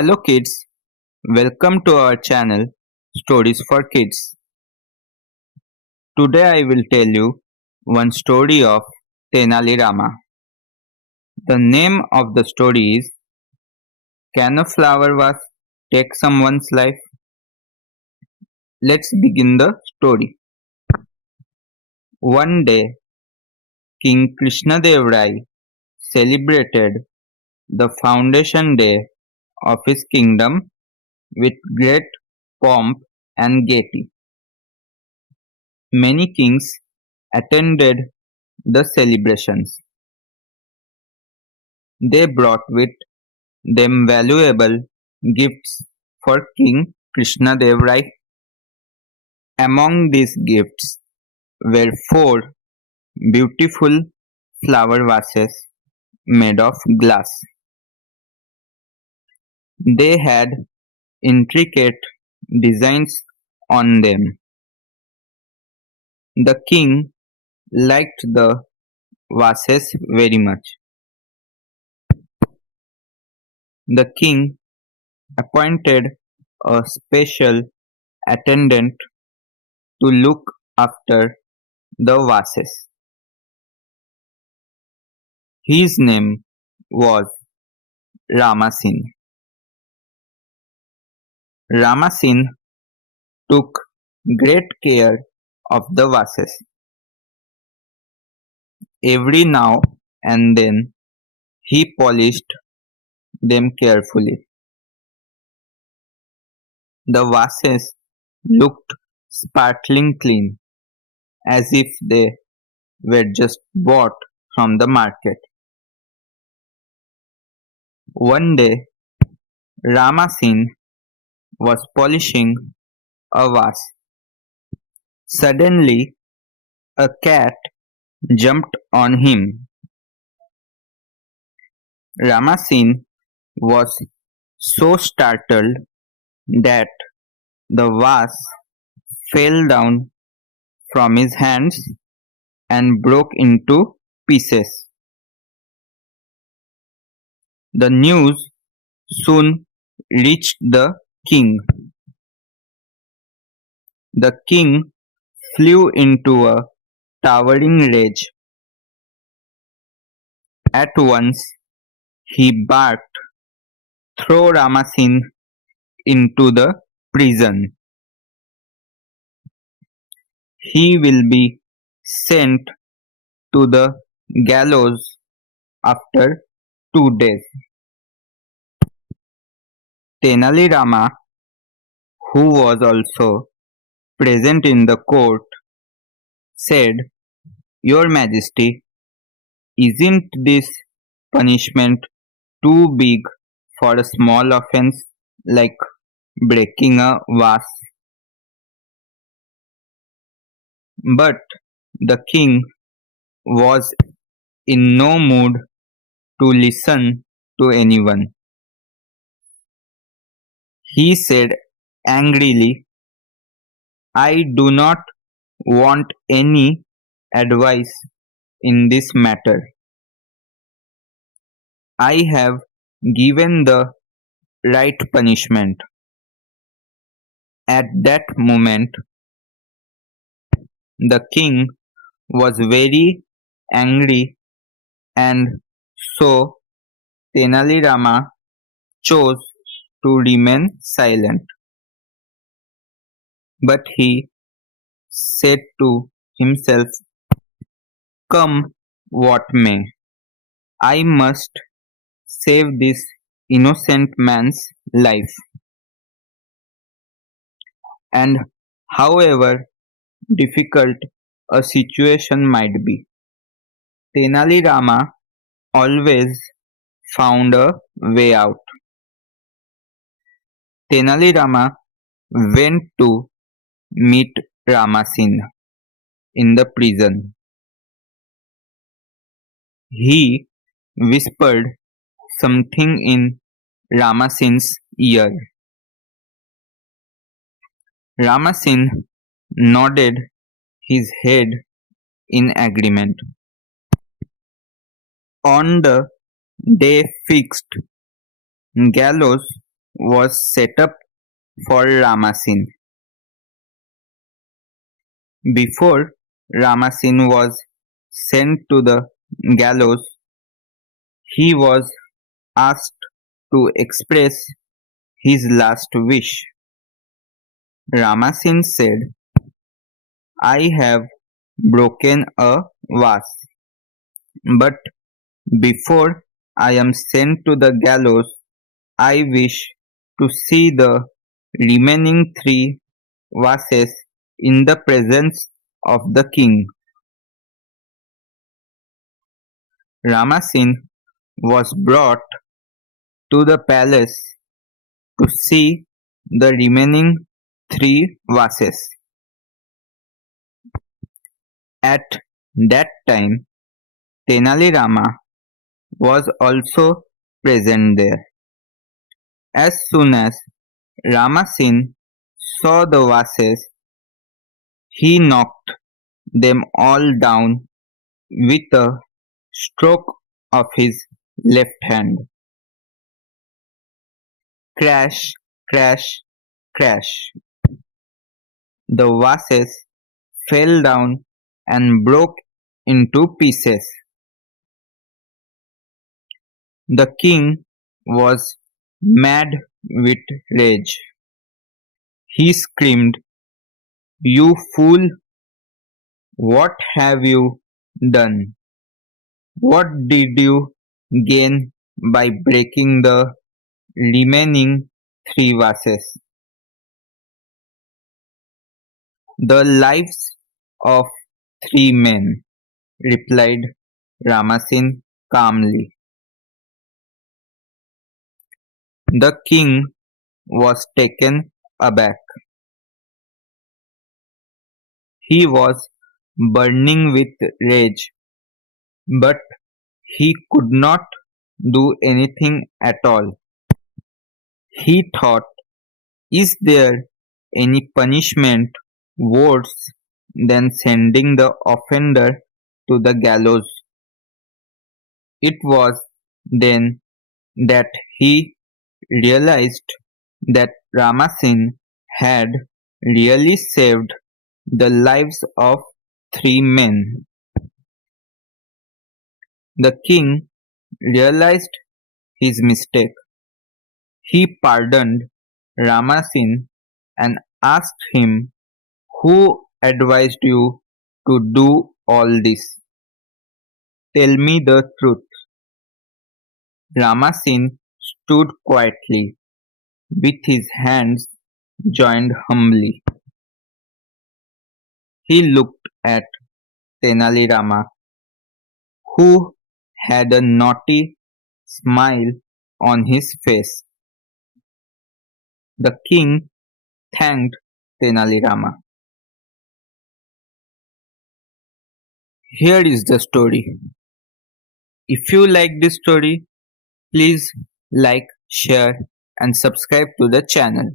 Hello kids, welcome to our channel Stories for Kids. Today I will tell you one story of Tenali Rama. The name of the story is Can a Flower Vase Take Someone's Life? Let's begin the story. One day, King Krishnadev Rai celebrated the foundation day of his kingdom with great pomp and gaiety. Many kings attended the celebrations. They brought with them valuable gifts for King Krishnadev Rai. Among these gifts were four beautiful flower vases made of glass. They had intricate designs on them. The king liked the vases very much. The king appointed a special attendant to look after the vases. His name was Ramasin. Ramasin took great care of the vases. Every now and then he polished them carefully. The vases looked sparkling clean, as if they were just bought from the market. One day, Ramasin was polishing a vase. Suddenly, a cat jumped on him. Ramasin was so startled that the vase fell down from his hands and broke into pieces. The news soon reached the king. The king flew into a towering rage. At once he barked, "Throw Ramasin into the prison. He will be sent to the gallows after 2 days." Tenali Rama, who was also present in the court, said, "Your Majesty, isn't this punishment too big for a small offense like breaking a vase?" But the king was in no mood to listen to anyone. He said angrily, "I do not want any advice in this matter. I have given the right punishment." At that moment, the king was very angry, and so Tenali Rama chose to remain silent. But he said to himself, "Come what may, I must save this innocent man's life." And however difficult a situation might be, Tenali Rama always found a way out. Tenali Rama went to meet Ramasin in the prison. He whispered something in Ramasin's ear. Ramasin nodded his head in agreement. On the day fixed, gallows was set up for Ramasin. Before Ramasin was sent to the gallows, he was asked to express his last wish. Ramasin said, I have broken a vase, but before I am sent to the gallows, I wish to see the remaining three vases in the presence of the king. Ramasin was brought to the palace to see the remaining three vases. At that time, Tenali Rama was also present there. As soon as Ramasin saw the vases, he knocked them all down with a stroke of his left hand. Crash, crash, crash. The vases fell down and broke into pieces. The king was mad with rage. He screamed, You fool! What have you done? What did you gain by breaking the remaining three vases? The lives of three men, replied Ramasin calmly. The king was taken aback. He was burning with rage, but he could not do anything at all. He thought, Is there any punishment worse than sending the offender to the gallows? It was then that he realized that Ramasin had really saved the lives of three men. The king realized his mistake. He pardoned Ramasin and asked him, Who advised you to do all this? Tell me the truth. Ramasin stood quietly, with his hands joined humbly. He looked at Tenali Rama, who had a naughty smile on his face. The king thanked Tenali Rama. Here is the story. If you like this story, please like, share, and subscribe to the channel.